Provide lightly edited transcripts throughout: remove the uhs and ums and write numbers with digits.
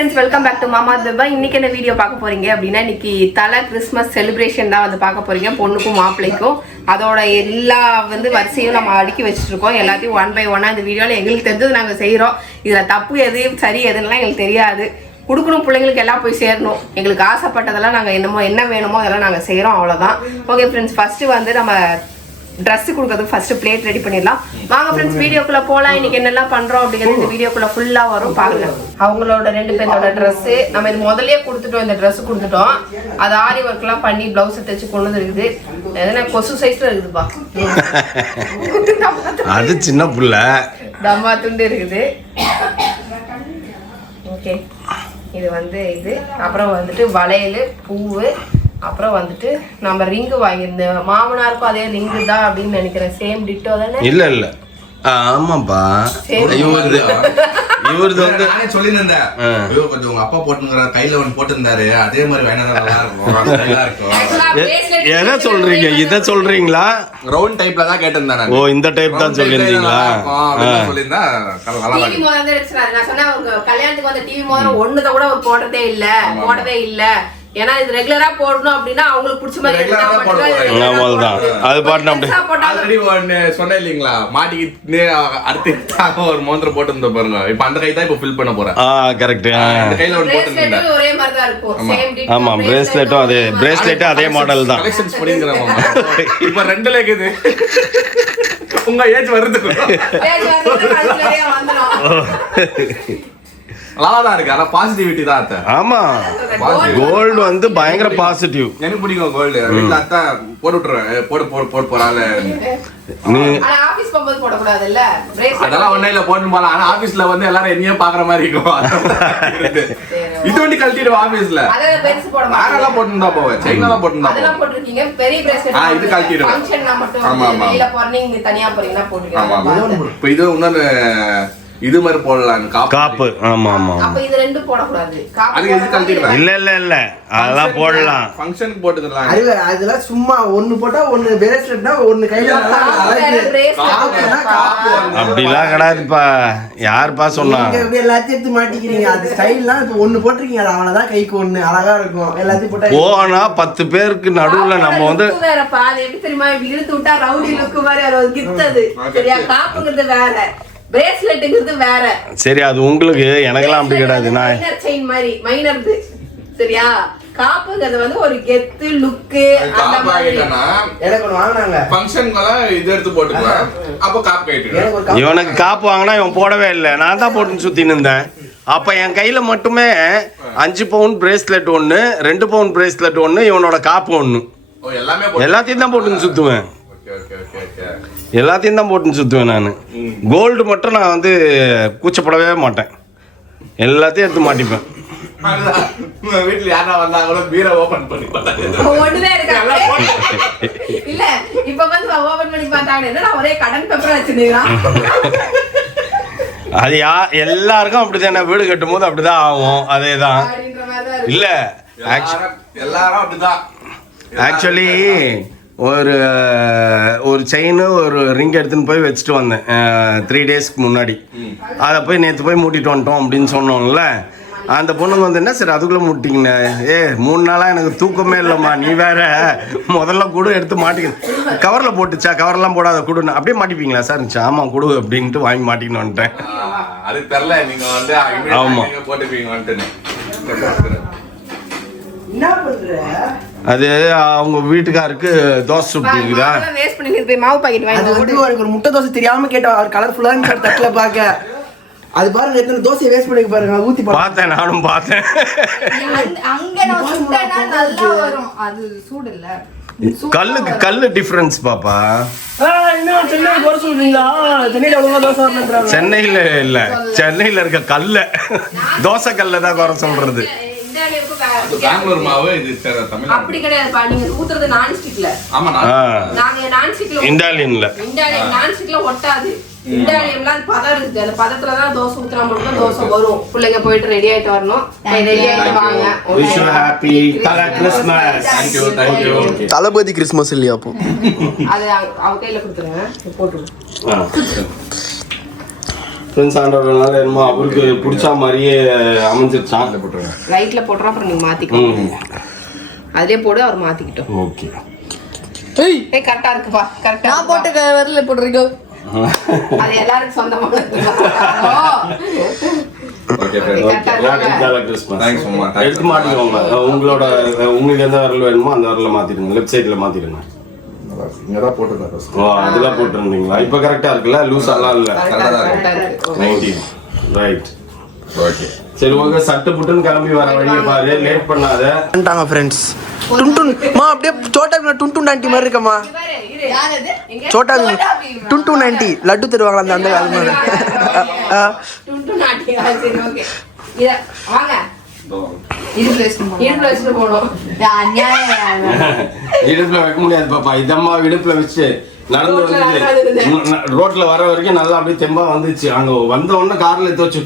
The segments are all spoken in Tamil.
friends, welcome back to Mama Deba. இன்னைக்கு என்ன வீடியோ பார்க்க போறீங்க அப்படினா இன்னைக்கு தல கிறிஸ்மஸ் செலிப்ரேஷன் தான் வந்து பார்க்க போறீங்க. பொண்ணுக்கும் மாப்பிளைக்கும் அதோட எல்லா வந்து வரிசையும் நம்ம அடுக்கி வச்சிட்டு இருக்கோம். எல்லாத்தையும் ஒன் பை ஒன்னா இந்த வீடியோல எங்களுக்கு தெரிஞ்சது நாங்க செய்றோம். இதுல தப்பு எது சரி எதுன்னு எங்களுக்கு தெரியாது. குடுக்கணும் பிள்ளைங்களுக்கு எல்லாம் போய் சேரணும். எங்களுக்கு ஆசைப்பட்டதெல்லாம் நாங்க என்ன வேணுமோ அதெல்லாம் நாங்க செய்றோம், அவ்வளவுதான். ஓகே ஃப்ரெண்ட்ஸ், ஃபர்ஸ்ட் வந்து நம்ம ட்ரெஸ் கொடுக்கறதுக்கு ஃபர்ஸ்ட் பிளேட் ரெடி பண்ணிடலாம். வாங்க ஃப்ரெண்ட்ஸ், வீடியோக்குள்ள போலாம். இன்னைக்கு என்னெல்லாம் பண்றோம் அப்படிங்கிறது இந்த வீடியோக்குள்ள ஃபுல்லா வரும், பாருங்க. அவங்களோட ரெண்டு பேரோட ட்ரெஸ் நம்ம இது முதல்லயே கொடுத்துட்டோம். இந்த ட்ரெஸ் கொடுத்துட்டோம். அது ஆரி ஒர்க் எல்லாம் பண்ணி பிளவுஸ் தைச்சு கொண்டு இருக்குது. எதனா கொசு சைஸ்ல இருக்குதுப்பா. அது சின்ன புள்ள தம்மா துண்டு இருக்குது. ஓகே, இது வந்து இது அப்புறம் வந்துட்டு வளையல், பூவு, அப்புறம் வந்துட்டு நம்ம ரிங்கு வாங்கியிருந்தேன். மாமனாருக்கும் அதே ரிங்கு தான் அப்படின்னு நினைக்கிறேன். சேம் டிட்டோ தானே? இல்ல ஆமாப்பா, இவரது வந்து நானே சொல்லியிருந்தேன். ஐயோ கொஞ்சம் உங்க அப்பா போட்டுங்கிற கையில ஒன்று போட்டிருந்தாரு, அதே மாதிரி வேணா நல்லா இருக்கும். எதை சொல்றீங்க? இத சொல்றீங்களா? ரவுண்ட் டைப்ல தான் கேட்டிருந்தேன். ஓ, இந்த டைப் தான் சொல்லியிருந்தீங்களா? சொல்லியிருந்தா டிவி மோதிரம் எடுத்துறாரு. நான் சொன்னேன் உங்க கல்யாணத்துக்கு வந்து டிவி மோதிரம் ஒண்ணுத கூட ஒரு போடவே இல்ல. ஏன்னா இது ரெகுலரா போடணும் அப்படின்னா அவங்களுக்கு பிடிச்ச மாதிரி அது பாட்டு அப்படி ஆல்ரெடி ஒன்னு சொன்னேன் இல்லீங்களா, மாட்டிக்கிட்டு அடுத்து ஒரு மோதிரம் போட்டு பாருங்க. இப்ப அந்த கை தான் இப்ப ஃபில் பண்ண போறேன். கரெக்ட். இந்த கையில ஒன்னு போட்டுருந்தேன். ஒரே மாதிரி தான் இருக்கும். Same ditto. ஆமா, பிரேஸ்லெட்டும் அதே மாடல் தான். கலெக்ஷன்ஸ் பண்ணிங்கறாமா. இப்ப ரெண்டுல இருக்குது. உங்க ஏஜ் வருது. நிறைய வந்துரும். நல்லாதான் இருக்கு. ஆனா பாசிட்டிவிட்டி தான் அத்தை. ஆமா, கோல்டு வந்து பயங்கர பாசிட்டிவ். எனக்கு பிடிக்கும் கோல்டு. வீட்ல அத்தை போட்டு விட்டுறேன். போட போறாங்க. நீ ஆபீஸ் போகும்போது போட கூடாதுல்ல. அதெல்லாம் ஒண்ணையில போட்டு போலாம். ஆனா ஆபீஸ்ல வந்து எல்லாரும் என்னையே பாக்குற மாதிரி இருக்கும். இது வண்டி கழட்டிடுவா ஆபீஸ்ல. அதல பெருசு போட மாட்டேன். ஆரெல்லாம் போட்டுந்தா போவேன். செயினெல்லாம் போட்டுந்தா. அதெல்லாம் போட்டுருக்கீங்க. பெரிய பிரேஸ்லெட் இது கழட்டிடுவேன். ஃபங்க்ஷன்னா மட்டும் வெளியில போறீங்க, தனியா போறீங்கன்னா போட்டுக்கங்க. இப்போ இது இன்னொரு இது மாதிரி போடலாம். காப்பு. ஆமா. அப்ப இது ரெண்டும் போட கூடாது. அது இது கழட்டிடுவேன். இல்ல அதெல்லாம் போடலாம். ஃபங்க்ஷனுக்கு போட்டுக்கலாம். அதெல்லாம் சும்மா ஒன்னு போட்டா ஒன்னு பிரேஸ்லெட்னா ஒன்னு கையில அப்படிலாம் கிடையாதுப்பா. யாருப்பா சொன்னா? எல்லாத்தையும் எடுத்து மாட்டிக்கிறீங்க. அது ஸ்டைல்லாம் இப்ப ஒன்னு போட்டிருக்கீங்க, அது அவ்வளவுதான். கைக்கு ஒன்னு அழகா இருக்கும். எல்லாத்தையும் போட்டா போனா 10 பேருக்கு நடுவுல நம்ம வந்து வேறப்பா. அது எப்படி தெரியுமா, இழுத்து விட்டா ரவுடி லுக் மாதிரி அது கித்தது. சரியா? காப்புங்கிறது வேற, பிரேஸ்லெட்ங்கிறது வேற. சரி, அது உங்களுக்கு. எனக்கெல்லாம் அப்படி கிடையாது. நான் மைனர் செயின் மாதிரி மைனர்து. சரியா? காப்புங்கிறது வந்து ஒரு கெத்து லுக். அந்த மாதிரி எனக்கு ஒன்னு வாங்குனாங்க. ஃபங்க்ஷன்க்குலாம் இது எடுத்து போட்டுக்கலாம். அப்ப காப்பு கட்டிடுவேன். இவனுக்கு காப்பு வாங்கினா இவன் போடவே இல்லை. நான் தான் போட்டுன்னு சுத்தின்னு இருந்தேன். அப்ப என் கையில மட்டுமே 5 பவுன் பிரேஸ்லெட் ஒண்ணு, 2 பவுன் பிரேஸ்லெட் ஒண்ணு, இவனோட காப்பு ஒண்ணு. எல்லாத்தையும் தான் போட்டுன்னு சுத்துவேன். எல்லாத்தையும் தான் போட்டுன்னு சுத்துவேன் நான். கோல்டு மட்டும் நான் வந்து கூச்சப்படவே மாட்டேன். எல்லாத்தையும் எடுத்து மாட்டிப்பேன். வீட்டுல யாரா வந்தா கூட பீரை ஓபன் பண்ணி ஒண்ணுதான் இருக்காங்க. இல்ல இப்ப வந்து ஓபன் பண்ணி பார்த்தாங்கன்னா ஒரே கடன் பேப்பர் வச்சிருக்கான். அது எல்லாருக்கும் அப்படித்தானே. வீடு கட்டும் போது அப்படிதான் ஆகும். அதேதான். இல்ல எல்லாரும் அப்படிதான். ஆக்சுவலி ஒரு செயின் ஒரு ரிங் எடுத்துன்னு போய் வச்சுட்டு வந்தேன் 3 டேஸ்க்கு முன்னாடி. அதை போய் நேற்று போய் மூட்டிட்டு வந்துட்டோம் அப்படின்னு சொன்னோம்ல. அந்த பொண்ணுங்க வந்து என்ன சரி அதுக்குள்ளே மூட்டிங்கண்ணே. 3 நாளாக எனக்கு தூக்கமே இல்லைம்மா. நீ வேற முதல்ல கூட எடுத்து மாட்டிக்கணும். கவரில் போட்டுச்சா? கவரெல்லாம் போடாத கொடுன்னு. அப்படியே மாட்டிப்பீங்களா சார்? ஆமாம் கொடு அப்படின்ட்டு வாங்கி மாட்டிக்கின்னு வந்துட்டேன். அது தெரியல. நீங்க வந்து ஆமா போட்டுப்பீங்க. என்ன பண்ற? அது அவங்க வீட்டுக்காருக்கு தோசை சுட்டுக்குதா. வேஸ்ட் பண்ணி போய் மாவு பாக்கெட் வாங்கி. அது வந்து ஒரு முட்டை தோசை தெரியாம கேட்டா அவர் கலர்ஃபுல்லா தட்டுல பாக்க. அது பாருங்க எத்தனை தோசையை வேஸ்ட் பண்ணி பாருங்க. ஊத்தி பார்த்தேன், நானும் பார்த்தேன். அங்க நான் சுட்டனா நல்லா வரும். அது சூடு இல்ல. கல்லு டிஃபரன்ஸ் பாப்பா. சென்னையில குறை சொல்றீங்களா? சென்னையில எவ்வளவு தோசை வரணுன்றாங்க. சென்னையில இல்ல, சென்னையில இருக்க கல்ல தோசை கல்ல தான் குறை சொல்றது. பெங்களூர் மாவு இது தமிழ் அப்படி கிடையாதுப்பா. நீங்க ஊத்துறது நான் ஸ்டிக்ல. ஆமா, நாங்க நான் ஸ்டிக்ல. இண்டாலியன் நான் ஸ்டிக்ல ஒட்டாது. இண்டாலியம்ல அது பதம் இருக்கு. அந்த பதத்துல தான் தோசை ஊத்துனா மட்டும் தோசை வரும். பிள்ளைங்க போயிட்டு ரெடி ஆயிட்டு வரணும். ரெடி ஆயிட்டு வாங்க. விஷ் யூ ஹேப்பி தல Christmas. Thank you. Thalapathy Christmas இல்லையா? அப்போ அது அவ கையில கொடுத்துருங்க. போட்டு ஃப்ரெண்ட்ஸ் ஆண்டவர்னால என்னமோ அவருக்கு பிடிச்ச மாதிரியே அமைஞ்சிருச்சான். லைட்ல போட்டுறோம், அப்புறம் நீங்க மாத்திக்கணும். அதே போடு, அவர் மாத்திக்கிட்டோம். ஓகே. ஏய் கரெக்டா இருக்குப்பா, கரெக்டா. நான் போட்டு வரல போடுறீங்க. அது எல்லாருக்கும் சொந்தமான. எடுத்து மாட்டிக்கோங்க. உங்களோட உங்களுக்கு எந்த விரல் வேணுமோ அந்த விரல மாத்திடுங்க. லெஃப்ட் சைட்ல மாத்திடுங்க. இங்கதான் போட்டுருந்தேன். ஓ அதெல்லாம் போட்டுருந்தீங்களா? இப்போ கரெக்டா இருக்குல்ல? லூஸாலாம் இல்லை. ரைட். ஓகே சரி ஓகே. சட்டு புட்டுன்னு கிளம்பி வர வழியை பாரு, லேட் பண்ணாத. வந்துட்டாங்க ஃப்ரெண்ட்ஸ். டுன்டுன்மா அப்படியே சோட்டா டுன்டுன் ஆண்டி மாதிரி இருக்கம்மா. சோட்டா டுன்டுன் ஆண்டி லட்டு தருவாங்களா அந்த அது மாதிரி. டுன்டுன் ஆண்டி. சரி ஓகே. வாங்க. இடுப்புல வைக்க முடியாது பாப்பா. இதம்மா இடுப்புல வச்சு நடந்து வந்து ரோட்ல வர வரைக்கும் நல்லா அப்படியே தெம்பா வந்துச்சு. அங்க வந்த உடனே கார்ல எடுத்து வச்சு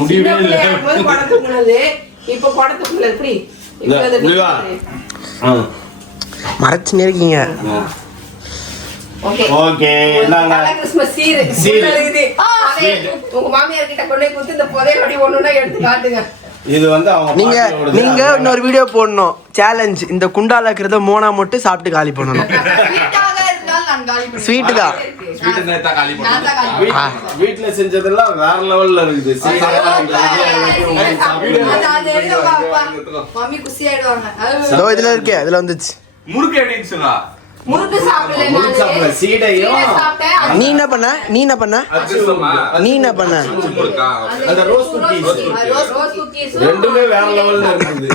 முடியவே இல்லை. மறைச்சுன்னு இருக்கீங்க. ஓகே உங்க மாமியார் கிட்ட கொண்டு கொடுத்து இந்த புதையல் ஒண்ணுன்னா எடுத்து காட்டுங்க. இது வந்து அவங்க நீங்க இன்னொரு வீடியோ போடணும். சேலஞ்ச், இந்த குண்டால இருக்கிறத மோனா மட்டும் சாப்பிட்டு காலி பண்ணணும். ஸ்வீட் தான். வீட்டுல செஞ்சதெல்லாம் வேற லெவல்ல இருக்குது. இதுல இருக்கே, இதுல வந்துச்சு. முறுக்கு எப்படின்னு சொன்னா முறுக்கு சாப்பிடல. சீடையும் நீ என்ன பண்ண? அந்த ரோஸ் குக்கீஸ் ரெண்டுமே வேற லெவல்ல இருக்குது.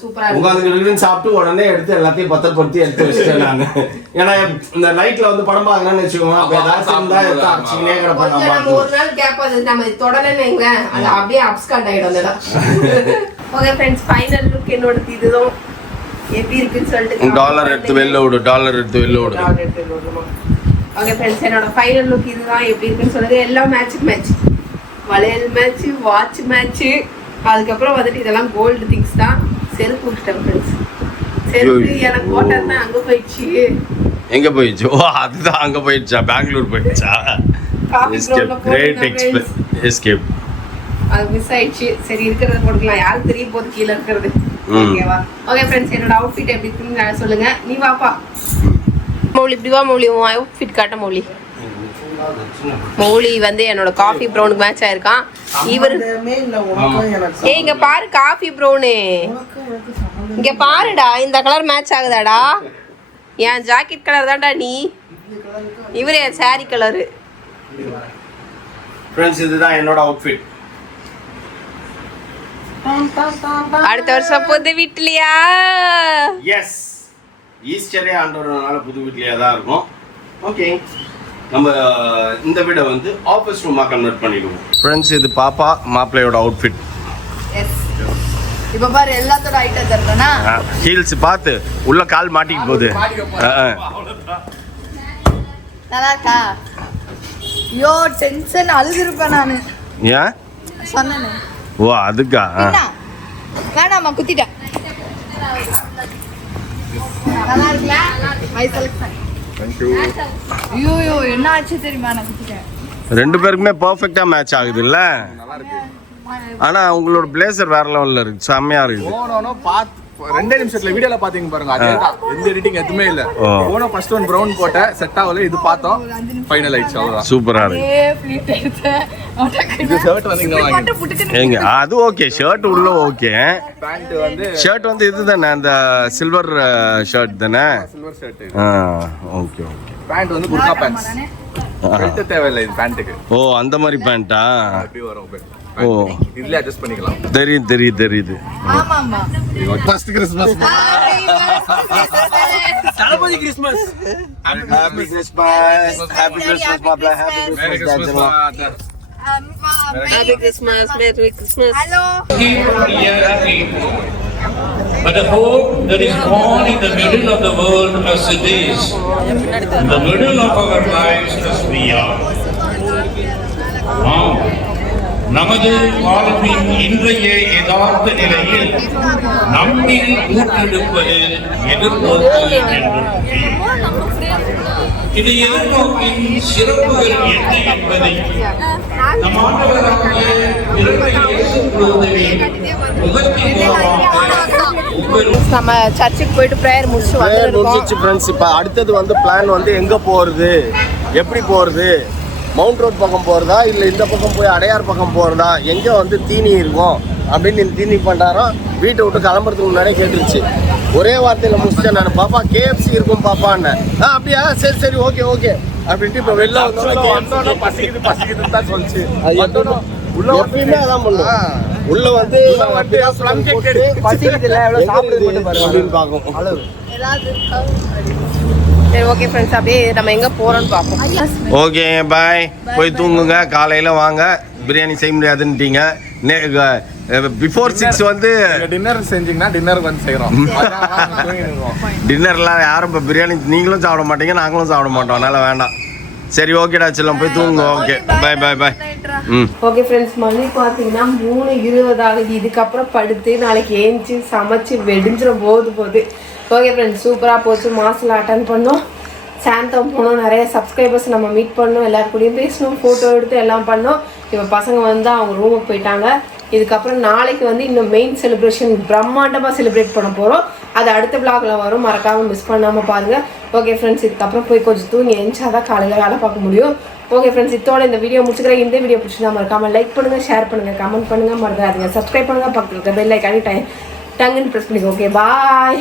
சூப்பரா உட்கார்ந்து சாப்பிட்டு உடனே எடுத்து எல்லாத்தையும் பத்திரப்படுத்தி எடுத்து வச்சிட்டேன் நான். ஏன்னா இந்த நைட்ல வந்து படம் பார்க்கணும்னு வச்சுக்கோங்க, அப்ப ஏதாச்சும் இருந்தா எடுத்து அடிச்சுக்கினே கிடப்பேன். ஒரு நாள் கேப் அது நம்ம தொடரன்னு அது அப்படியே அப்ஸ்காண்ட் ஆயிடும். ஓகே ஃப்ரெண்ட்ஸ், ஃபைனல் லுக் என்னோட இதுதான். எப்படி இருக்குன்னு சொல்லிட்டு டாலர் எடுத்து வெளில விடு. ஓகே ஃப்ரெண்ட்ஸ், என்னோட ஃபைனல் லுக் இதுதான். எப்படி இருக்குன்னு சொல்லுங்க. எல்லாம் மேட்ச் வளையல் மேட்ச், வாட்ச் மேட்ச், அதுக்கப்புறம் வந்துட்டு இதெல்லாம் கோல்டு திங்ஸ் தான். செருப்பு விட்டேன் ஃப்ரெண்ட்ஸ். செருப்பு எனக்கு போட்டது தான் அங்கே போயிடுச்சு. எங்க போயிடுச்சு? ஓ அதுதான் அங்க போயிடுச்சா? பெங்களூர் போயிடுச்சா? எஸ்கேப். அது மிஸ் ஆயிடுச்சு. சரி இருக்கிறத போட்டுக்கலாம், யாருக்கு தெரிய போது கீழே இருக்கிறது. ஓகேவா? ஓகே ஃப்ரெண்ட்ஸ், என்னோட அவுட்ஃபிட் எப்படி இருக்குன்னு சொல்லுங்க. நீ வாப்பா மௌலி, இப்படி வா மௌலி. உன் அவுட்ஃபிட் காட்ட மௌலி. மௌலி வந்து என்னோட காஃபி ப்ரௌனுக்கு மேட்ச் ஆயிருக்கான். இவரு இங்க பாரு, காஃபி ப்ரௌனு இங்க பாருடா. இந்த கலர் மேட்ச் ஆகுதாடா? என் ஜாக்கெட் கலர் தான்டா நீ. இவரு என் சாரி கலரு. ஃப்ரெண்ட்ஸ் இதுதான் என்னோட அவுட்ஃபிட். அடுத்த வருஷம் புது வீட்லயா? எஸ், ஈஸ்டரே ஆண்டவரனால புது வீட்லயே தான் இருக்கும். ஓகே, நம்ம இந்த வீடை வந்து ஆஃபீஸ் ரூமா கன்வெர்ட் பண்ணிடுவோம். ஃப்ரெண்ட்ஸ் இது பாப்பா மாப்பிள்ளையோட அவுட்ஃபிட். எஸ், இப்போ பாரு எல்லாத்தோட ஐட்டம் தரலனா. ஹீல்ஸ் பார்த்து உள்ள கால் மாட்டிக்க போகுது. நல்லா இருக்கா? யோ டென்ஷன் அழுதுருப்பேன் நானு. ஏன் சொன்னேனே? ஓ அதுக்கா? வேணாமா, குத்திட்டேன். நல்லா இருக்குல? My selection. Thank you. ஐயோ என்ன ஆச்சு தெரியுமா? நான் குத்திட்டேன். ரெண்டு பேருக்குமே பெர்ஃபெக்ட்டா மேட்ச் ஆகுது இல்ல? நல்லா இருக்கு. ஆனா உங்களோட பிளேசர் வேற லெவல்ல இருக்கு, செம்மையா இருக்கு. போனோனோ பாத்து 2 நிமிஷத்துல வீடியோல பாத்தீங்க பாருங்க, அதேதான். எந்த எடிட்டிங் எதுவுமே இல்ல. போனோ ஃபர்ஸ்ட் ஒன் பிரவுன் போட்ட செட் ஆகல, இது பார்த்தோம் ஃபைனல் ஆயிடுச்சு. அவ்வளவுதான். சூப்பரா இருக்கு. ஃப்ளீட் எடுத்து இது ஷர்ட் வந்து இங்க வாங்கி ஏங்க அது ஓகே, ஷர்ட் உள்ள ஓகே. பேண்ட் வந்து ஷர்ட் வந்து இதுதானே, அந்த சில்வர் ஷர்ட் தானே? Silver shirt. Okay okay. Pant வந்து குர்கா பேண்ட்ஸ். பெல்ட் தேவையில்லை இந்த பேண்ட்டுக்கு. ஓ அந்த மாதிரி பேண்டா? அப்படி வரும் பெல்ட். ஓ இதுல அட்ஜஸ்ட் பண்ணிக்கலாம். தெரியுது. ஆமா ஆமா. First Christmas. Thalapathy Christmas. Happy Christmas. Happy Christmas மாப்ள. Happy merry Christmas. Christmas. Happy Christmas, Merry Christmas. Hello. But a hope that is born in the middle of the world as it is, in the middle of our lives as we are. நமது வாழ்வின் இன்றைய யதார்த்த நிலையில் நம்மில் ஊற்றெடுப்பது எதிர்நோக்கு என்றும் இந்த எதிர்நோக்கின் சிறப்புகள் என்ன என்பதை நம் ஆண்டவராகிய இறைவன் இயேசு கிறிஸ்துவின் முகத்தின் மூலமாக உங்கள் நம்ம சர்ச்சுக்கு போயிட்டு ப்ரேயர் முடிச்சு வந்துருக்கோம். முடிஞ்சிச்சு ஃப்ரெண்ட்ஸ். இப்போ அடுத்தது வந்து பிளான் வந்து எங்கே போகிறது, எப்படி போகிறது, மவுண்ட் ரோட் பக்கம் போகிறதா இல்லை இந்த பக்கம் போய் அடையார் பக்கம் போகிறதா, எங்கே வந்து தீனி இருக்கும் அப்படின்னு தீனி பண்ணுறாரோ வீட்டை விட்டு கிளம்புறதுக்கு முன்னாடியே கேட்டுருச்சு. ஒரே வார்த்தையில் முடிச்சுட்டேன் நான். பாப்பா KFC இருக்கும் பாப்பான்னு. அப்படியா, சரி சரி ஓகே ஓகே அப்படின்ட்டு இப்போ வெளில வந்தோன்னா பசிக்குதுன்னு தான் சொல்லிச்சு. உள்ள எப்பயுமே அதான் பண்ணுவோம். உள்ள வந்து பசிக்குது இல்லை எவ்வளோ சாப்பிடுறது மட்டும் பாருங்க அப்படின்னு பார்க்கும். சரி ஓகே ஃப்ரெண்ட்ஸ், அப்படியே நம்ம எங்கே போகிறோன்னு பார்ப்போம். Okay bye. போய் தூங்குங்க, காலையில் வாங்க. பிரியாணி செய்ய முடியாதுன்ட்டீங்க. பிஃபோர் 6 வந்து டின்னர் செஞ்சீங்கன்னா டின்னருக்கு வந்து செய்கிறோம். டின்னர்லாம் யாரும் இப்போ பிரியாணி நீங்களும் சாப்பிட மாட்டீங்க, நாங்களும் சாப்பிட மாட்டோம். அதனால வேண்டாம். சரி ஓகேடா செல்லம், போய் தூங்குங்க. ஓகே பாய் பாய் பாய். ஓகே ஃப்ரெண்ட்ஸ், மணி பார்த்தீங்கன்னா 3:20 ஆகுது. இதுக்கப்புறம் படுத்து நாளைக்கு ஏஞ்சி சமைச்சு வெடிஞ்சிடும் போது. ஓகே ஃப்ரெண்ட்ஸ், சூப்பராக போச்சு. மாசில் அட்டன் பண்ணோம், சாந்தம் போனோம், நிறைய சப்ஸ்கிரைபர்ஸ் நம்ம மீட் பண்ணோம், எல்லாருக்கூடையும் பேசணும், ஃபோட்டோ எடுத்து எல்லாம் பண்ணோம். இப்போ பசங்க வந்து அவங்க ரூமுக்கு போயிட்டாங்க. இதுக்கப்புறம் நாளைக்கு வந்து இன்னும் மெயின் செலிப்ரேஷன் பிரம்மாண்டமாக செலிப்ரேட் பண்ண போகிறோம். அது அடுத்த vlogல வரும், மறக்காமல் மிஸ் பண்ணாமல் பாருங்கள். ஓகே ஃப்ரெண்ட்ஸ், இதுக்கப்புறம் போய் கொஞ்சம் தூங்கி எஞ்சாதான் காலையில் வேலை பார்க்க முடியும். ஓகே ஃப்ரெண்ட்ஸ், இதோட இந்த வீடியோ முடிச்சுக்கிறேன். இந்த வீடியோ பிடிச்சிருந்தா மறக்காமல் லைக் பண்ணுங்கள், ஷேர் பண்ணுங்கள், கமெண்ட் பண்ணுங்கள், மறக்காதீங்க சப்ஸ்கிரைப் பண்ணுங்கள், பக்கத்தில் இருக்க பெல் ஐக்கானே டங்குன்னு ப்ரெஸ் பண்ணிக்கோ. Okay bye.